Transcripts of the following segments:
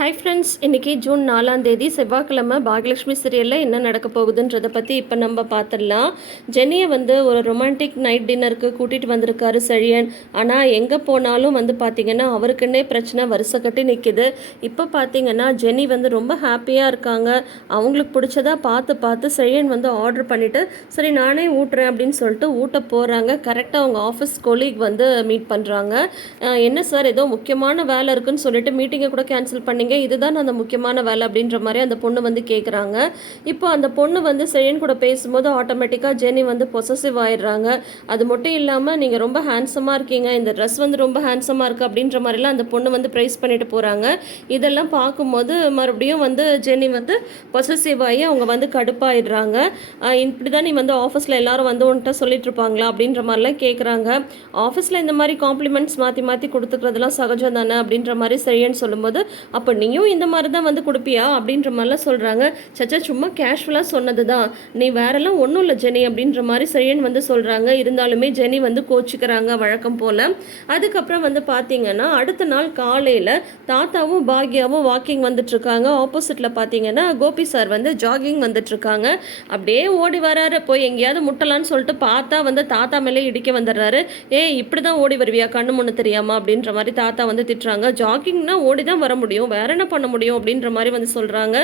Hi friends இன்றைக்கி June நாலாம் தேதி செவ்வாய்க்கிழமை பாகலட்சுமி சீரியலில் என்ன நடக்க போகுதுன்றதை பற்றி இப்போ நம்ம பார்த்துடலாம் ஜென்னியை வந்து ஒரு ரொமான்டிக் நைட் டின்னருக்கு கூட்டிகிட்டு வந்திருக்காரு செழியன். ஆனால் எங்கே போனாலும் வந்து பார்த்திங்கன்னா அவருக்குன்னே பிரச்சனை வரிசை கட்டி நிற்கிது இப்போ பார்த்தீங்கன்னா ஜெனி வந்து ரொம்ப ஹாப்பியாக இருக்காங்க. அவங்களுக்கு பிடிச்சதா பார்த்து பார்த்து செழியன் வந்து ஆர்டர் பண்ணிவிட்டு சரி நானே ஊட்டுறேன் அப்படின்னு சொல்லிட்டு ஊட்ட போகிறாங்க கரெக்டாக அவங்க ஆஃபீஸ் கொலீக் வந்து மீட் பண்ணுறாங்க என்ன சார் ஏதோ முக்கியமான வேலை இருக்குன்னு சொல்லிட்டு மீட்டிங்கை கூட கேன்சல் பண்ணீங்க இதுதான் அந்த முக்கியமான வேலை அப்படின்ற மாதிரி அந்த பொண்ணு வந்து கேட்குறாங்க இப்போ அந்த பொண்ணு வந்து செழியன் கூட பேசும்போது ஆட்டோமேட்டிக்காக ஜெனி வந்து பொசசிவ் ஆயிடுறாங்க. அது மட்டும் இல்லாமல் நீங்கள் ரொம்ப ஹேண்ட்ஸமாக இருக்கீங்க இந்த ட்ரெஸ் வந்து ரொம்ப ஹேண்ட்ஸமாக இருக்குது அப்படின்ற மாதிரிலாம் அந்த பொண்ணு வந்து ப்ரைஸ் பண்ணிட்டு போகிறாங்க இதெல்லாம் பார்க்கும்போது மறுபடியும் வந்து ஜெனி வந்து பொசசிவ் ஆகி அவங்க வந்து கடுப்பாயிடுறாங்க. இப்படி தான் நீ வந்து ஆஃபீஸில் எல்லாரும் வந்து உன்கிட்ட சொல்லிட்டு இருப்பாங்களா அப்படின்ற மாதிரிலாம் கேட்குறாங்க ஆஃபீஸில் இந்த மாதிரி காம்ப்ளிமெண்ட்ஸ் மாற்றி மாற்றி கொடுத்துக்கிறதுலாம் சகஜம் தானே அப்படின்ற மாதிரி சரின்னு சொல்லும்போது அப்போ நீயும் இந்த மாதிரி தான் வந்து கொடுப்பியா? அப்படின்ற மாதிரிலாம் சொல்கிறாங்க சச்சா சும்மா கேஷுவலாக சொன்னது தான் நீ வேறெல்லாம் ஒன்றும் இல்லை ஜெனி அப்படின்ற மாதிரி சரியன் வந்து சொல்கிறாங்க இருந்தாலுமே ஜெனி வந்து கோச்சிக்கிறாங்க வழக்கம் போல். அதுக்கப்புறம் வந்து பார்த்தீங்கன்னா அடுத்த நாள் காலையில் தாத்தாவும் பாக்யாவும் வாக்கிங் வந்துட்டுருக்காங்க. ஆப்போசிட்டில் பார்த்தீங்கன்னா கோபி சார் வந்து ஜாகிங் வந்துட்டுருக்காங்க. அப்படியே ஓடி வராரு. போய் எங்கேயாவது முட்டலான்னு சொல்லிட்டு பார்த்தா வந்து தாத்தா மேலே இடிக்க வந்துடுறாரு. ஏய் இப்படி தான் ஓடி வருவியா? கண்ணு முன்னு தெரியாமா? அப்படின்ற மாதிரி தாத்தா வந்து திட்டுறாங்க. ஜாகிங்னா ஓடி தான் வர முடியும். வேற என்ன பண்ண முடியும் அப்படின்ற மாதிரி வந்து சொல்கிறாங்க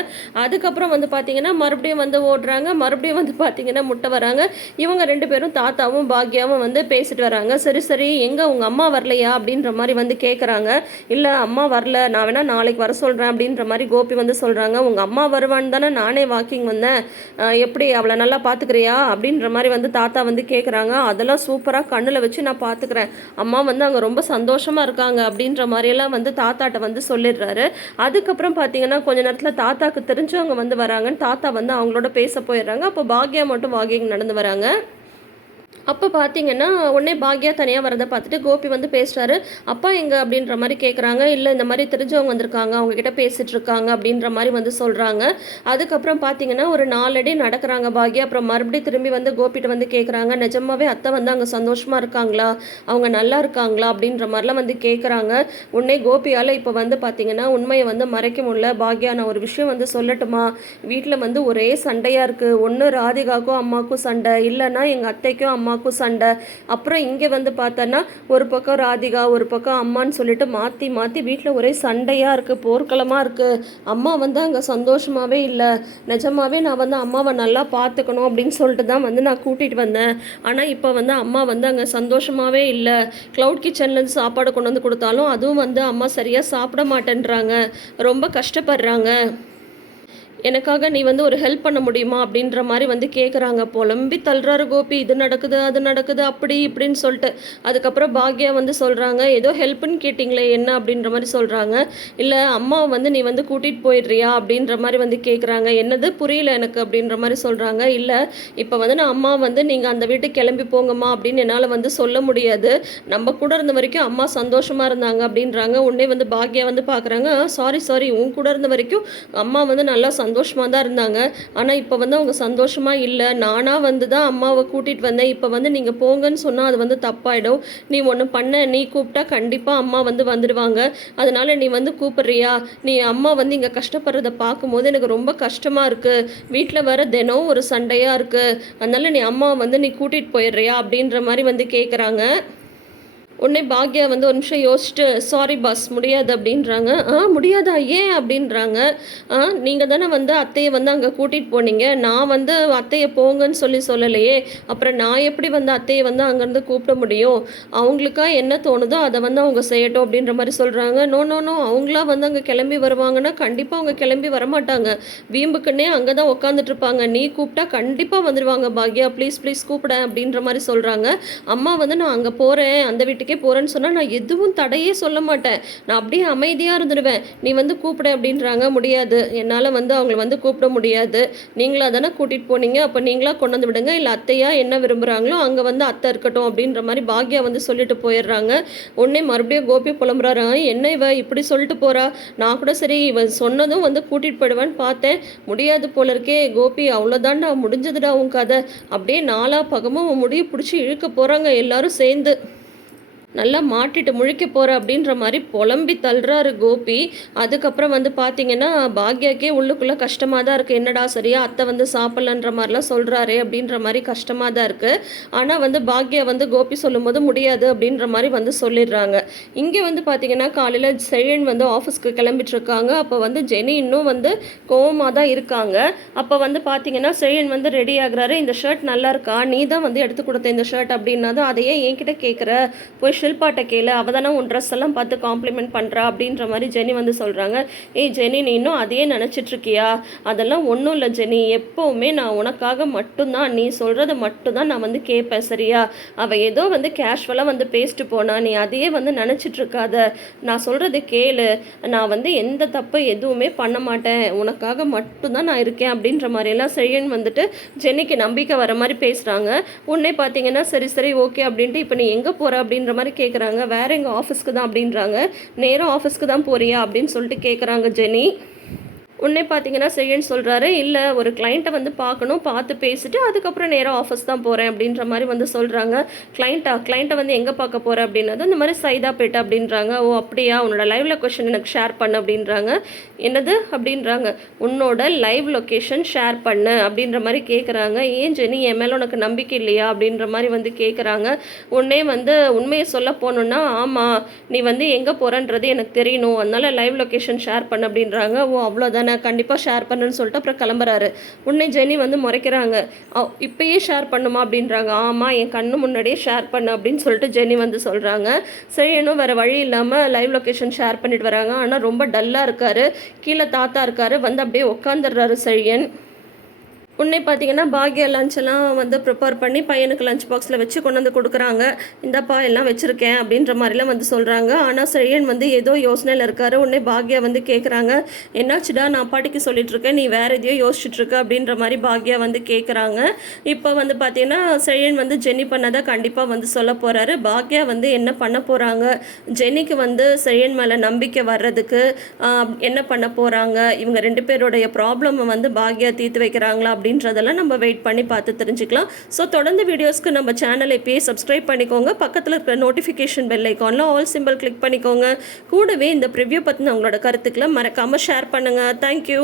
அதுக்கப்புறம் வந்து பார்த்தீங்கன்னா மறுபடியும் வந்து ஓடுறாங்க. மறுபடியும் வந்து பார்த்தீங்கன்னா முட்டை வராங்க. இவங்க ரெண்டு பேரும் தாத்தாவும் பாக்யாவும் வந்து பேசிட்டு வராங்க. சரி சரி எங்கே உங்கள் அம்மா வரலையா அப்படின்ற மாதிரி வந்து கேட்குறாங்க இல்லை அம்மா வரல. நான் வேணா நாளைக்கு வர சொல்கிறேன் அப்படின்ற மாதிரி கோபி வந்து சொல்கிறாங்க உங்கள் அம்மா வருவான்னு தானே நானே வாக்கிங் வந்தேன். எப்படி அவளை நல்லா பார்த்துக்கிறியா அப்படின்ற மாதிரி வந்து தாத்தா வந்து கேட்குறாங்க அதெல்லாம் சூப்பராக கண்ணில் வச்சு நான் பார்த்துக்கிறேன் அம்மா வந்து அங்கே ரொம்ப சந்தோஷமாக இருக்காங்க அப்படின்ற மாதிரியெல்லாம் வந்து தாத்தாட்ட வந்து சொல்லிடுறாரு. அதுக்கப்புறம் பார்த்தீங்கன்னா கொஞ்ச நேரத்தில் தாத்தாக்கு தெரிஞ்சவங்க வந்து வராங்கன்னு தாத்தா வந்து அவங்களோட பேச போயிடுறாங்க. அப்போ பாக்யா மட்டும் வாக்கிங் நடந்து வராங்க. அப்போ பார்த்தீங்கன்னா உடனே பாக்யா தனியாக வரதை பார்த்துட்டு கோபி வந்து பேசுகிறாரு அப்பா எங்கே? அப்படின்ற மாதிரி கேட்குறாங்க இல்லை இந்த மாதிரி தெரிஞ்சவங்க வந்திருக்காங்க. அவங்கக்கிட்ட பேசிகிட்ருக்காங்க இருக்காங்க அப்படின்ற மாதிரி வந்து சொல்கிறாங்க அதுக்கப்புறம் பார்த்தீங்கன்னா ஒரு நாலடி நடக்கிறாங்க பாக்யா. அப்புறம் மறுபடியும் திரும்பி வந்து கோபிட்ட வந்து கேட்குறாங்க நிஜமாவே அத்தை வந்து அங்கே சந்தோஷமாக இருக்காங்களா? அவங்க நல்லா இருக்காங்களா? அப்படின்ற மாதிரிலாம் வந்து கேட்குறாங்க உடனே கோபியால் இப்போ வந்து பார்த்தீங்கன்னா உண்மையை வந்து மறைக்க முடியல. பாக்யா நான் ஒரு விஷயம் வந்து சொல்லட்டுமா? வீட்டில் வந்து ஒரே சண்டையாக இருக்குது ஒன்று ராதிகாக்கும் அம்மாக்கும் சண்டை. இல்லைன்னா எங்கள் அத்தைக்கும் அம்மா அம்மாவுக்கும் சண்டை. அப்புறம் இங்கே வந்து பார்த்தோன்னா ஒரு பக்கம் ராதிகா ஒரு பக்கம் அம்மான்னு சொல்லிட்டு மாற்றி மாற்றி வீட்டில் ஒரே சண்டையாக இருக்குது போர்க்களமாக இருக்குது அம்மா வந்து அங்கே சந்தோஷமாகவே இல்லை. நிஜமாகவே நான் வந்து அம்மாவை நல்லா பார்த்துக்கணும் அப்படின்னு சொல்லிட்டு தான் வந்து நான் கூட்டிகிட்டு வந்தேன். ஆனால் இப்போ வந்து அம்மா வந்து அங்கே சந்தோஷமாகவே இல்லை. க்ளவுட் கிச்சன்லேருந்து சாப்பாடு கொண்டு வந்து கொடுத்தாலும் அதுவும் வந்து அம்மா சரியாக சாப்பிட மாட்டேன்றாங்க. ரொம்ப கஷ்டப்படுறாங்க. எனக்காக நீ வந்து ஒரு ஹெல்ப் பண்ண முடியுமா அப்படின்ற மாதிரி வந்து கேட்குறாங்க புலம்பி தள்ளுறாரு கோபி. இது நடக்குது அது நடக்குது அப்படி இப்படின்னு சொல்லிட்டு. அதுக்கப்புறம் பாக்யா வந்து சொல்கிறாங்க ஏதோ ஹெல்ப்புன்னு கேட்டிங்களே என்ன? அப்படின்ற மாதிரி சொல்கிறாங்க இல்லை அம்மாவை வந்து நீ வந்து கூட்டிகிட்டு போயிடுறியா? அப்படின்ற மாதிரி வந்து கேட்குறாங்க என்னது? புரியல எனக்கு அப்படின்ற மாதிரி சொல்கிறாங்க இல்லை இப்போ வந்து நான் அம்மா வந்து நீங்கள் அந்த வீட்டுக்கு கிளம்பி போங்கம்மா அப்படின்னு என்னால் வந்து சொல்ல முடியாது. நம்ம கூட இருந்த வரைக்கும் அம்மா சந்தோஷமாக இருந்தாங்க அப்படின்றாங்க. உடனே வந்து பாக்யா வந்து பார்க்குறாங்க சாரி சாரி உன் கூட இருந்த வரைக்கும் அம்மா வந்து நல்லா சந்தோஷமாக தான் இருந்தாங்க. ஆனால் இப்போ வந்து அவங்க சந்தோஷமாக இல்லை. நானாக வந்து தான் அம்மாவை கூட்டிகிட்டு வந்தேன். இப்போ வந்து நீங்கள் போங்கன்னு சொன்னால் அது வந்து தப்பாயிடும். நீ ஒன்று பண்ண நீ கூப்பிட்டா கண்டிப்பாக அம்மா வந்து வந்துடுவாங்க. அதனால் நீ வந்து கூப்பிட்றியா? நீ அம்மா வந்து இங்கே கஷ்டப்படுறத பார்க்கும்போது எனக்கு ரொம்ப கஷ்டமாக இருக்குது வீட்டில் வர தினம் ஒரு சண்டையாக இருக்குது அதனால் நீ அம்மா வந்து நீ கூட்டிகிட்டு போயிடுறியா? அப்படின்ற மாதிரி வந்து கேட்குறாங்க உடனே பாக்யா வந்து ஒரு நிமிஷம் யோசிச்சுட்டு சாரி பாஸ் முடியாது அப்படின்றாங்க. ஆ முடியாதா? ஏன்? அப்படின்றாங்க. ஆ நீங்கள் தானே வந்து அத்தையை வந்து அங்கே கூட்டிகிட்டு போனீங்க. நான் வந்து அத்தையை போங்கன்னு சொல்லி சொல்லலையே. அப்புறம் நான் எப்படி வந்து அத்தையை வந்து அங்கேருந்து கூப்பிட முடியும்? அவங்களுக்கா என்ன தோணுதோ அதை வந்து அவங்க செய்யட்டும் அப்படின்ற மாதிரி சொல்கிறாங்க நோ நோ நோ அவங்களா வந்து அங்கே கிளம்பி வருவாங்கன்னா கண்டிப்பாக அவங்க கிளம்பி வரமாட்டாங்க. வீம்புக்குன்னே அங்கே தான் உட்காந்துட்டு இருப்பாங்க. நீ கூப்பிட்டா கண்டிப்பாக வந்துடுவாங்க பாக்யா. ப்ளீஸ் ப்ளீஸ் கூப்பிட அப்படின்ற மாதிரி சொல்கிறாங்க அம்மா வந்து நான் அங்கே போகிறேன் அந்த வீட்டுக்கு போகிறேன்னு சொன்னால் நான் எதுவும் தடையே சொல்ல மாட்டேன். நான் அப்படியே அமைதியாக இருந்துடுவேன் நீ வந்து கூப்பிட அப்படின்றாங்க. முடியாது. என்னால் வந்து அவங்கள வந்து கூப்பிட முடியாது. நீங்களா தானே கூட்டிகிட்டு போனீங்க. அப்போ நீங்களாக கொண்டு வந்து விடுங்க. இல்லை அத்தையா என்ன விரும்புகிறாங்களோ அங்கே வந்து அத்தை இருக்கட்டும் அப்படின்ற மாதிரி பாக்யா வந்து சொல்லிட்டு போயிடுறாங்க. உடனே மறுபடியும் கோபி புலம்புறாரு. என்ன இவ? இப்படி சொல்லிட்டு போகிறா நான் கூட சரி இவ சொன்னதும் வந்து கூட்டிகிட்டு போயிடுவேன்னு பார்த்தேன். முடியாது போல இருக்கே. கோபி அவ்வளோதான்டா முடிஞ்சதுடா உன் கதை. அப்படியே நாலா பக்கமும் முடிய பிடிச்சி இழுக்க போகிறாங்க எல்லாரும் சேர்ந்து. நல்லா மாட்டிட்டு முழிக்க போகிற அப்படின்ற மாதிரி புலம்பி தள்ளுறாரு கோபி. அதுக்கப்புறம் வந்து பார்த்தீங்கன்னா பாக்யாக்கே உள்ளுக்குள்ளே கஷ்டமாக தான் இருக்குது என்னடா சரியா அத்தை வந்து சாப்பிட்லன்ற மாதிரிலாம் சொல்கிறாரு அப்படின்ற மாதிரி கஷ்டமாக தான் இருக்குது ஆனால் வந்து பாக்யா வந்து கோபி சொல்லும்போது முடியாது அப்படின்ற மாதிரி வந்து சொல்லிடுறாங்க. இங்கே வந்து பார்த்தீங்கன்னா காலையில் செழியன் வந்து ஆஃபீஸ்க்கு கிளம்பிட்டு இருக்காங்க அப்போ வந்து ஜெனி இன்னும் வந்து கோவமாக தான் இருக்காங்க. அப்போ வந்து பார்த்தீங்கன்னா செழியன் வந்து ரெடி ஆகுறாரு. இந்த ஷர்ட் நல்லா இருக்கா? நீ தான் வந்து எடுத்து கொடுத்த இந்த ஷர்ட் அப்படின்னதும் அதையே என்கிட்ட கேட்குற போய் ஷில்பாட்ட கேளு அவள் தானே உன் ட்ரெஸ் எல்லாம் பார்த்து காம்ப்ளிமெண்ட் பண்ணுறா அப்படின்ற மாதிரி ஜெனி வந்து சொல்கிறாங்க ஏய் ஜெனி நீ இன்னும் அதையே நினச்சிட்டு இருக்கியா? அதெல்லாம் ஒன்றும் இல்லை ஜெனி. எப்போவுமே நான் உனக்காக மட்டும்தான் நீ சொல்கிறத மட்டும்தான் நான் வந்து கேட்பேன் சரியா? அவள் ஏதோ வந்து கேஷுவலாக வந்து பேசிட்டு போனா நீ அதையே வந்து நினச்சிட்டு இருக்காத. நான் சொல்கிறது கேளு. நான் வந்து எந்த தப்பு எதுவுமே பண்ண மாட்டேன். உனக்காக மட்டும்தான் நான் இருக்கேன் அப்படின்ற மாதிரியெல்லாம் செழியன் வந்துட்டு ஜென்னிக்கு நம்பிக்கை வர மாதிரி பேசுகிறாங்க உடனே பார்த்தீங்கன்னா சரி சரி ஓகே அப்படின்ட்டு இப்போ நீ எங்கே போகிற அப்படின்ற மாதிரி கேட்குறாங்க வேற எங்கள் ஆஃபீஸ்க்கு தான் அப்படின்றாங்க. நேராக ஆஃபீஸ்க்கு தான் போறியா அப்படின்னு சொல்லிட்டு கேட்குறாங்க ஜெனி. உடனே பார்த்தீங்கன்னா செய்யன்னு சொல்கிறாரு இல்லை ஒரு கிளைண்ட்டை வந்து பார்க்கணும் பார்த்து பேசிட்டு அதுக்கப்புறம் நேராக ஆஃபீஸ் தான் போகிறேன் அப்படின்ற மாதிரி வந்து சொல்கிறாங்க கிளைண்ட்டா கிளைண்ட்டை வந்து எங்கே பார்க்க போகிற அப்படின்னது இந்த மாதிரி சைதாப்பேட்டை அப்படின்றாங்க. ஓ அப்படியா? உன்னோட லைவ் லொக்கேஷன் எனக்கு ஷேர் பண்ணு அப்படின்றாங்க. என்னது? அப்படின்றாங்க. உன்னோட லைவ் லொக்கேஷன் ஷேர் பண்ணு அப்படின்ற மாதிரி கேட்குறாங்க ஏன் ஜெனி என் மேலே உனக்கு நம்பிக்கை இல்லையா? அப்படின்ற மாதிரி வந்து கேட்குறாங்க உடனே வந்து உண்மையை சொல்ல போகணுன்னா ஆமாம் நீ வந்து எங்கே போகிறன்றது எனக்கு தெரியணும். அதனால லைவ் லொக்கேஷன் ஷேர் பண்ணு அப்படின்றாங்க. ஓ அவ்வளோதான் நான் கண்டிப்பாக ஷேர் பண்ணுன்னு சொல்லிட்டு அப்புறம் கிளம்புறாரு. உடனே ஜெனி வந்து முறைக்கிறாங்க. "அவ்- இப்பயே ஷேர் பண்ணுமா? அப்படின்றாங்க. ஆமாம் என் கண்ணு முன்னாடியே ஷேர் பண்ணு அப்படின்னு சொல்லிட்டு ஜெனி வந்து சொல்கிறாங்க சரி இன்னும் வேறு வழி இல்லாமல் லைவ் லொக்கேஷன் ஷேர் பண்ணிட்டு வராங்க. ஆனால் ரொம்ப டல்லாக இருக்காரு. கீழே தாத்தா இருக்காரு. வந்து அப்படியே உட்காந்துடுறாரு செழியன் உன்னை பார்த்தீங்கன்னா பாக்யா லஞ்செல்லாம் வந்து ப்ரிப்பேர் பண்ணி பையனுக்கு லஞ்ச் பாக்ஸில் வச்சு கொண்டு வந்து கொடுக்குறாங்க. இந்தப்பா எல்லாம் வச்சுருக்கேன் அப்படின்ற மாதிரிலாம் வந்து சொல்கிறாங்க ஆனால் செழியன் வந்து ஏதோ யோசனையில் இருக்காரு. உன்னை பாக்யா வந்து கேட்குறாங்க என்னாச்சுடா நான் பாட்டிக்கு சொல்லிட்டுருக்கேன். நீ வேறு எதையோ யோசிச்சுட்ருக்க அப்படின்ற மாதிரி பாக்யா வந்து கேட்குறாங்க இப்போ வந்து பார்த்தீங்கன்னா செழியன் வந்து ஜெனி பண்ணதை கண்டிப்பாக வந்து சொல்ல போகிறாரு பாக்யா வந்து என்ன பண்ண போகிறாங்க ஜெனிக்கு வந்து செழியன் மேலே நம்பிக்கை வர்றதுக்கு என்ன பண்ண போகிறாங்க இவங்க ரெண்டு பேருடைய ப்ராப்ளம் வந்து பாக்யா தீர்த்து வைக்கிறாங்களா அப்படின்றதெல்லாம் நம்ம வெயிட் பண்ணி பார்த்து தெரிஞ்சுக்கலாம். ஸோ தொடர்ந்து வீடியோஸ்க்கு நம்ம சேனலை இப்பயே சப்ஸ்கிரைப் பண்ணிக்கோங்க. பக்கத்தில் இருக்கிற நோட்டிஃபிகேஷன் பெல் ஐக்கானில் ஆல் சிம்பிள் கிளிக் பண்ணிக்கோங்க. கூடவே இந்த ப்ரிவ்யூ பற்றின உங்களோட கருத்துக்களை மறக்காமல் ஷேர் பண்ணுங்கள் தேங்க்யூ